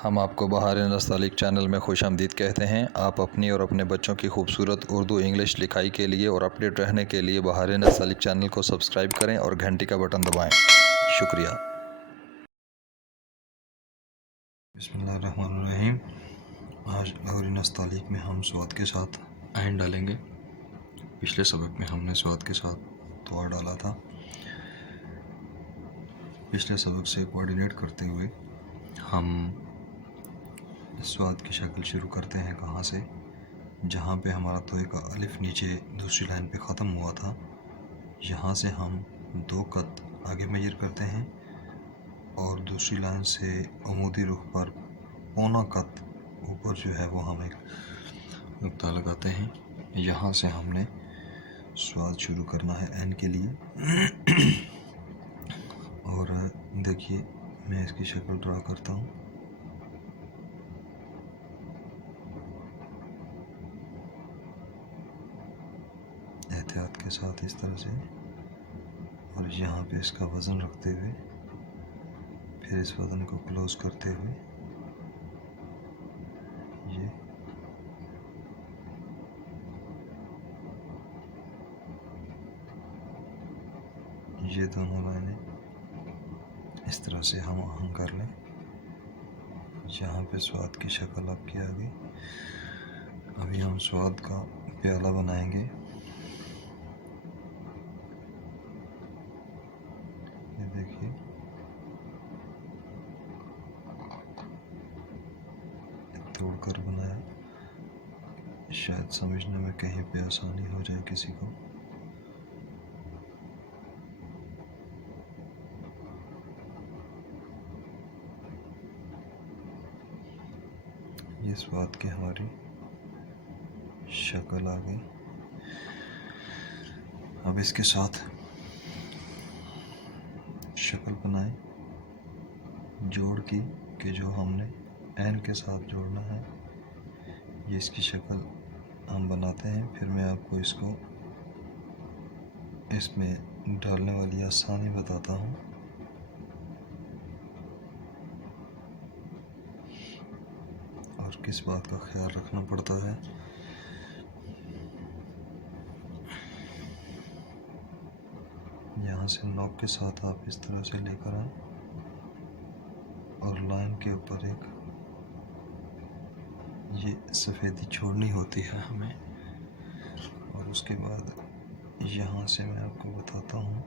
हम आपको बहार नस्तालिक चैनल में खुशामदीद कहते हैं। आप अपनी और अपने बच्चों की खूबसूरत उर्दू इंग्लिश लिखाई के लिए और अपडेट रहने के लिए बहार नस्तालिक चैनल को सब्सक्राइब करें और घंटी का बटन दबाएं। शुक्रिया। बिस्मिल्लाहिर्रहमानिर्रहीम। आज बहार नस्तालिक में हम स्वाद के साथ आयन डालेंगे। पिछले सबक में हमने स्वाद के साथ तवा डाला था। पिछले सबक से कोऑर्डिनेट करते हुए हम स्वाद की शक्ल शुरू करते हैं कहाँ से, जहाँ पे हमारा तोए का अलिफ नीचे दूसरी लाइन पे ख़त्म हुआ था। यहाँ से हम 2 कत आगे मेजर करते हैं और दूसरी लाइन से अमूदी रुख पर पौना कत ऊपर जो है वो हम एक नुक्ता लगाते हैं। यहाँ से हमने स्वाद शुरू करना है एन के लिए। और देखिए मैं इसकी शक्ल ड्रा करता हूँ। एहतियात के साथ इस तरह से, और यहाँ पे इसका वज़न रखते हुए फिर इस वज़न को क्लोज करते हुए ये दोनों लाइनें इस तरह से हम आहंग कर लें। यहाँ पे स्वाद की शक्ल आपकी आ गई। अभी हम स्वाद का प्याला बनाएंगे। ये देखिए तोड़कर बनाया, शायद समझने में कहीं पे आसानी हो जाए किसी को। ये स्वाद की हमारी शक्ल आ गई। अब इसके साथ शक्ल बनाएं जोड़ की, कि जो हमने एन के साथ जोड़ना है। ये इसकी शक्ल हम बनाते हैं, फिर मैं आपको इसको इसमें डालने वाली आसानी बताता हूँ। और किस बात का ख्याल रखना पड़ता है। यहाँ से नॉक के साथ आप इस तरह से लेकर आए और लाइन के ऊपर एक ये सफ़ेदी छोड़नी होती है हमें। और उसके बाद यहाँ से मैं आपको बताता हूँ,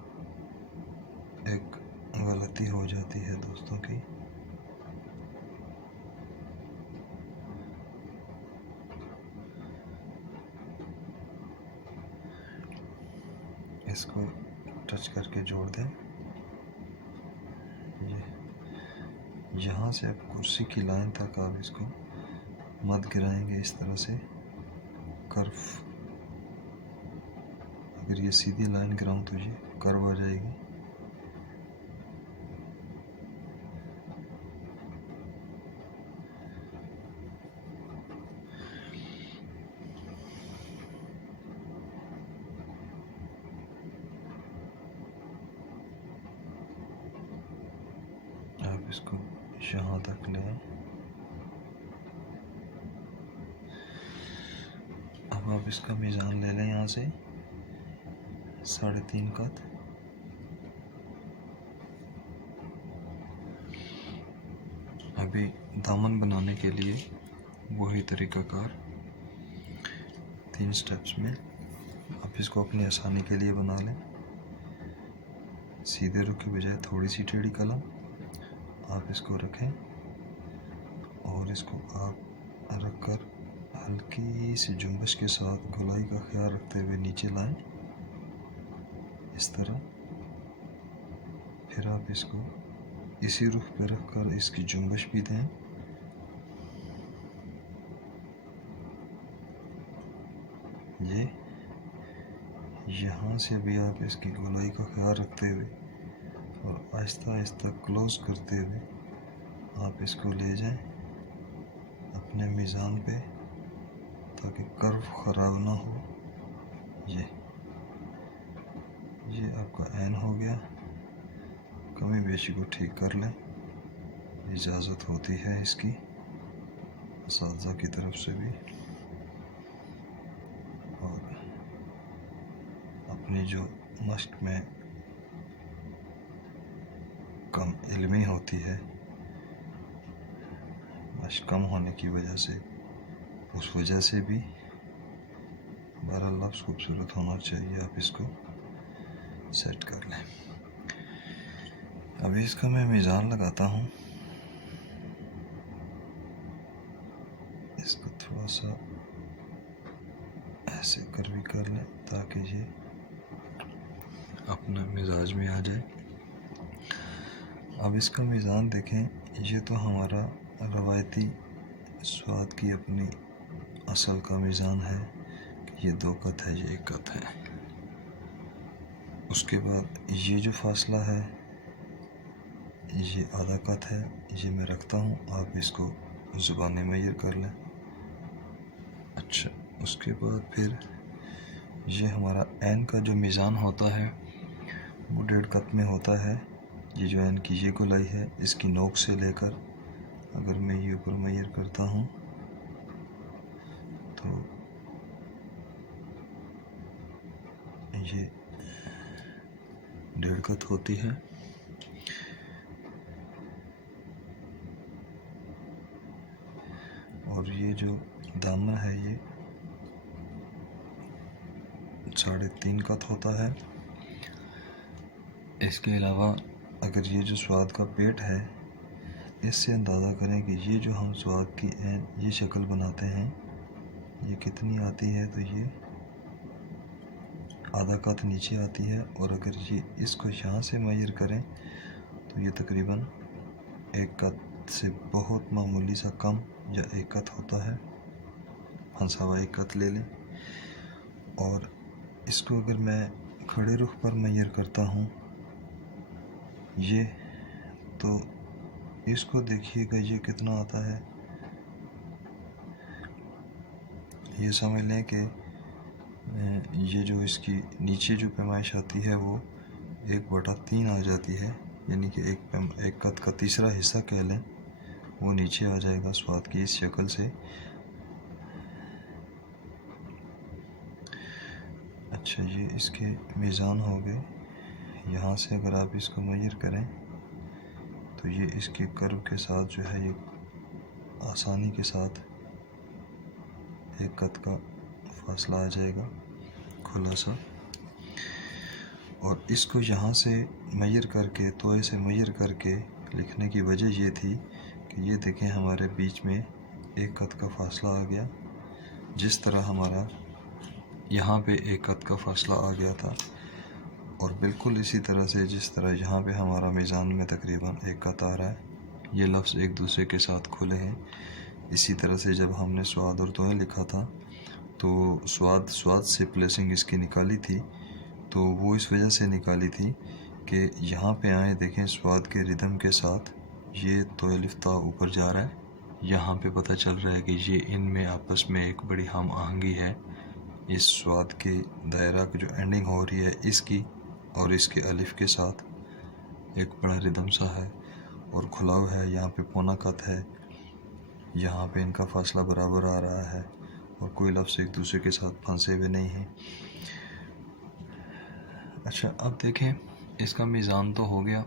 एक गलती हो जाती है दोस्तों की। इसको टच करके जोड़ दें। ये यहाँ से आप कुर्सी की लाइन तक आप इसको मत गिराएंगे इस तरह से कर्व। अगर ये सीधी लाइन गिराऊं तो ये कर्व आ जाएगी। आप इसको यहाँ तक ले आए। अब आप इसका मीज़ान ले लें यहाँ से 3.5 कत। अभी दामन बनाने के लिए वही तरीक़ाकार 3 स्टेप्स में आप इसको अपनी आसानी के लिए बना लें। सीधे रुख की बजाय थोड़ी सी टेढ़ी कलम आप इसको रखें और इसको आप रखकर हल्की सी जुम्बश के साथ गोलाई का ख्याल रखते हुए नीचे लाएं इस तरह। फिर आप इसको इसी रुख पे रखकर इसकी जुम्बश भी दें। ये यहाँ से भी आप इसकी गोलाई का ख्याल रखते हुए और आहिस्ता आहिस्ता क्लोज करते हुए आप इसको ले जाएं अपने मीज़ान पे, ताकि कर्व ख़राब ना हो। ये आपका एन हो गया। कमी बेशी को ठीक कर लें। इजाज़त होती है इसकी असातिज़ा की तरफ से भी, और अपनी जो मश्क में कम इल्मी होती है, मश्क कम होने की वजह से, उस वजह से भी बहरहाल लफ्ज़ खूबसूरत होना चाहिए। आप इसको सेट कर लें। अभी इसका मैं मीज़ान लगाता हूँ। इसको थोड़ा सा ऐसे कर भी कर लें ताकि ये अपने मिजाज में आ जाए। अब इसका मीज़ान देखें, ये तो हमारा रवायती स्वाद की अपनी असल का मीज़ान है कि ये 2 कत है, ये 1 कत है। उसके बाद ये जो फासला है ये आधा कत है, ये मैं रखता हूँ। आप इसको ज़ुबानी मेजर कर लें। अच्छा, उसके बाद फिर ये हमारा ऐन का जो मीज़ान होता है वो 1.5 कत में होता है। ये जो ऐन की ये गोलाई है, इसकी नोक से लेकर अगर मैं ये ऊपर मेजर करता हूँ तो ये 1.5 कत होती है। और ये जो दामन है ये 3.5 कत होता है। इसके अलावा अगर ये जो स्वाद का पेट है, इससे अंदाज़ा करें कि ये जो हम स्वाद की ये शक्ल बनाते हैं ये कितनी आती है, तो ये आधा कत नीचे आती है। और अगर ये इसको यहाँ से मेजर करें तो ये तकरीबन 1 कत से बहुत मामूली सा कम या 1 कत होता है। 1 कत ले लें। और इसको अगर मैं खड़े रुख पर मेजर करता हूँ ये, तो इसको देखिएगा ये कितना आता है। ये समझ लें कि ये जो इसकी नीचे जो पैमाइश आती है वो 1/3 आ जाती है, यानी कि 1 कत का तीसरा हिस्सा कह लें, वो नीचे आ जाएगा स्वाद की इस शक्ल से। अच्छा, ये इसके मीज़ान हो गए। यहाँ से अगर आप इसको मेजर करें तो ये इसके कर्व के साथ जो है ये आसानी के साथ 1 कत का फासला आ जाएगा खुला सा। और इसको यहाँ से मेजर करके, तोए से मेजर करके लिखने की वजह ये थी कि ये देखें हमारे बीच में 1 कत का फासला आ गया। जिस तरह हमारा यहाँ पे 1 कत का फासला आ गया था, और बिल्कुल इसी तरह से जिस तरह यहाँ पे हमारा मीज़ान में तकरीबन 1 कत आ रहा है, ये लफ्ज़ एक दूसरे के साथ खुले हैं। इसी तरह से जब हमने स्वाद और तोय लिखा था तो स्वाद से प्लेसिंग इसकी निकाली थी, तो वो इस वजह से निकाली थी कि यहाँ पे आए देखें स्वाद के रिदम के साथ ये तोय लिफ्ता ऊपर जा रहा है। यहाँ पे पता चल रहा है कि ये इनमें आपस में एक बड़ी हम आहंगी है। इस स्वाद के दायरा की जो एंडिंग हो रही है इसकी और इसके अलिफ के साथ एक बड़ा रिदम सा है और खुलाव है। यहाँ पे पौना कत है, यहाँ पे इनका फासला बराबर आ रहा है और कोई लफ्ज़ एक दूसरे के साथ फंसे हुए नहीं हैं। अच्छा, अब देखें इसका मीज़ान तो हो गया।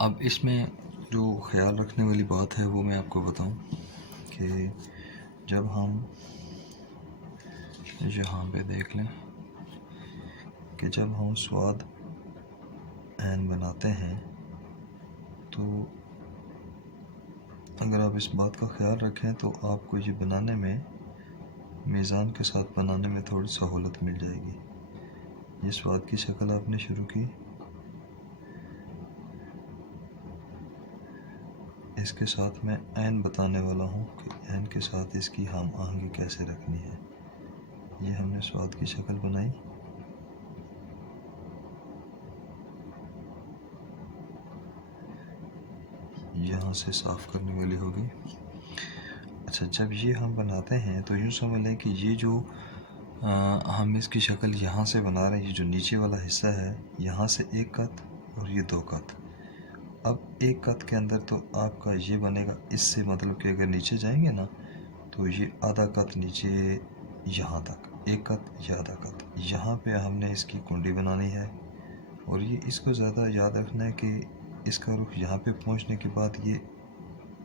अब इसमें जो ख्याल रखने वाली बात है वो मैं आपको बताऊं कि जब हम यहाँ पे देख लें कि जब हम स्वाद ऐन बनाते हैं तो अगर आप इस बात का ख्याल रखें तो आपको ये बनाने में, मीज़ान के साथ बनाने में थोड़ी सहूलत मिल जाएगी। ये स्वाद की शक्ल आपने शुरू की, इसके साथ मैं ऐन बताने वाला हूँ कि ऐन के साथ इसकी हम आहंगी कैसे रखनी है। ये हमने स्वाद की शक्ल बनाई, यहाँ से साफ़ करने वाली होगी। अच्छा, जब ये हम बनाते हैं तो यूँ समझ लें कि ये जो हम इसकी शक्ल यहाँ से बना रहे हैं, ये जो नीचे वाला हिस्सा है यहाँ से 1 कत और ये 2 कत। अब एक कत के अंदर तो आपका ये बनेगा, इससे मतलब कि अगर नीचे जाएंगे ना तो ये आधा कत नीचे यहाँ तक, एक कत या आधा कत, यहाँ पे हमने इसकी कुंडी बनानी है। और ये इसको ज़्यादा याद रखना है कि इसका रुख यहाँ पे पहुँचने के बाद ये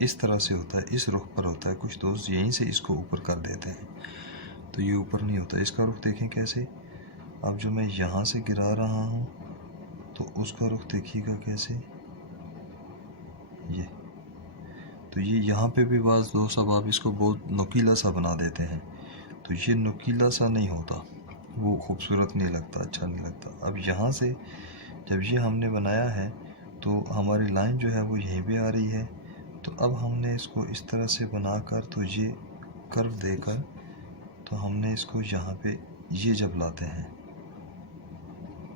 इस तरह से होता है, इस रुख पर होता है। कुछ दोस्त यहीं से इसको ऊपर कर देते हैं, तो ये ऊपर नहीं होता। इसका रुख देखें कैसे, अब जो मैं यहाँ से गिरा रहा हूँ तो उसका रुख देखिएगा कैसे, ये तो ये यहाँ पे भी बाज़ दोस्त अब आप इसको बहुत नुकीला सा बना देते हैं, तो ये नुकीला सा नहीं होता, वो खूबसूरत नहीं लगता, अच्छा नहीं लगता। अब यहाँ से जब ये हमने बनाया है तो हमारी लाइन जो है वो यहीं पे आ रही है, तो अब हमने इसको इस तरह से बनाकर, तो ये कर्व देकर, तो हमने इसको यहाँ पे ये जब लाते हैं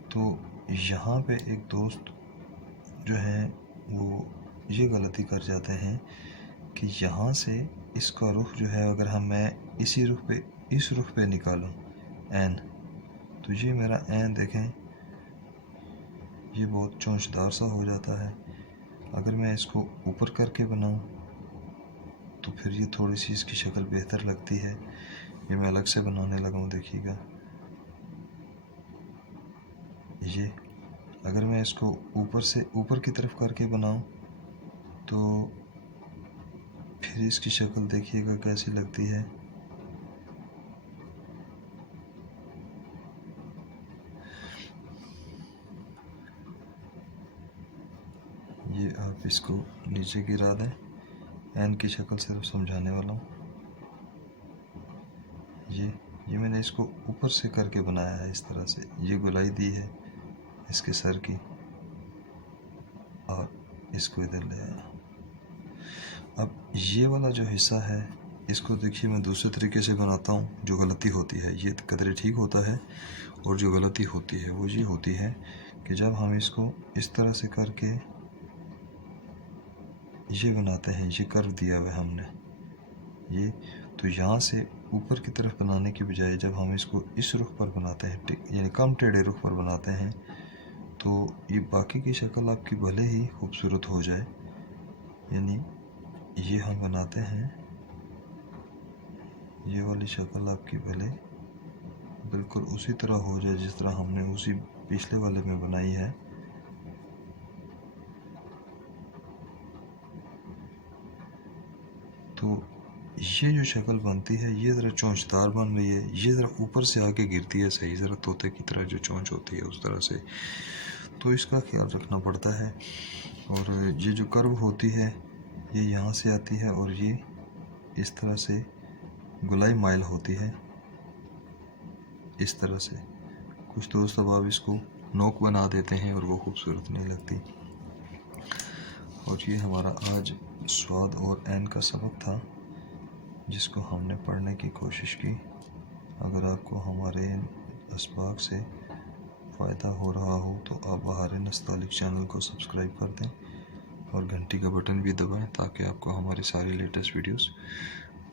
तो यहाँ पे एक दोस्त जो है वो ये गलती कर जाते हैं कि यहाँ से इसका रुख जो है, अगर मैं इसी रुख पे, इस रुख पे निकालूं एन, तो ये मेरा एन देखें ये बहुत चोंचदार सा हो जाता है। अगर मैं इसको ऊपर करके बनाऊं तो फिर ये थोड़ी सी इसकी शक्ल बेहतर लगती है। ये मैं अलग से बनाने लगा हूँ, देखिएगा ये। अगर मैं इसको ऊपर से ऊपर की तरफ करके बनाऊं तो फिर इसकी शक्ल देखिएगा कैसी लगती है। ये आप इसको नीचे गिरा दें, एन की शक्ल सिर्फ समझाने वाला हूँ। ये मैंने इसको ऊपर से करके बनाया है इस तरह से, ये गोलाई दी है इसके सर की और इसको इधर ले आया। अब ये वाला जो हिस्सा है इसको देखिए मैं दूसरे तरीके से बनाता हूँ। जो गलती होती है ये कदरे ठीक होता है, और जो गलती होती है वो ये होती है कि जब हम इसको इस तरह से करके ये बनाते हैं, ये कर्व दिया हुआ है हमने ये, तो यहाँ से ऊपर की तरफ बनाने के बजाय जब हम इसको इस रुख पर बनाते हैं, यानी कम टेढ़े रुख पर बनाते हैं, तो ये बाकी की शक्ल आपकी भले ही खूबसूरत हो जाए, यानी ये हम बनाते हैं ये वाली शक्ल आपकी भले बिल्कुल उसी तरह हो जाए जिस तरह हमने उसी पिछले वाले में बनाई है। तो ये जो शक्ल बनती है ये ज़रा चोंचदार बन रही है, ये ज़रा ऊपर से आके गिरती है सही, ज़रा तोते की तरह जो चोंच होती है उस तरह से, तो इसका ख्याल रखना पड़ता है। और ये जो कर्व होती है ये यहाँ से आती है और ये इस तरह से गुलाई माइल होती है इस तरह से। कुछ दोस्त अब आप इसको नोक बना देते हैं और वो खूबसूरत नहीं लगती। और ये हमारा आज स्वाद और एन का सबक था जिसको हमने पढ़ने की कोशिश की। अगर आपको हमारे असबाक से फ़ायदा हो रहा हो तो आप बहार नस्तालिक चैनल को सब्सक्राइब कर दें और घंटी का बटन भी दबाएं ताकि आपको हमारी सारी लेटेस्ट वीडियोस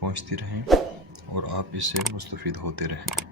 पहुंचती रहें और आप इससे मुस्तफ़ीद होते रहें।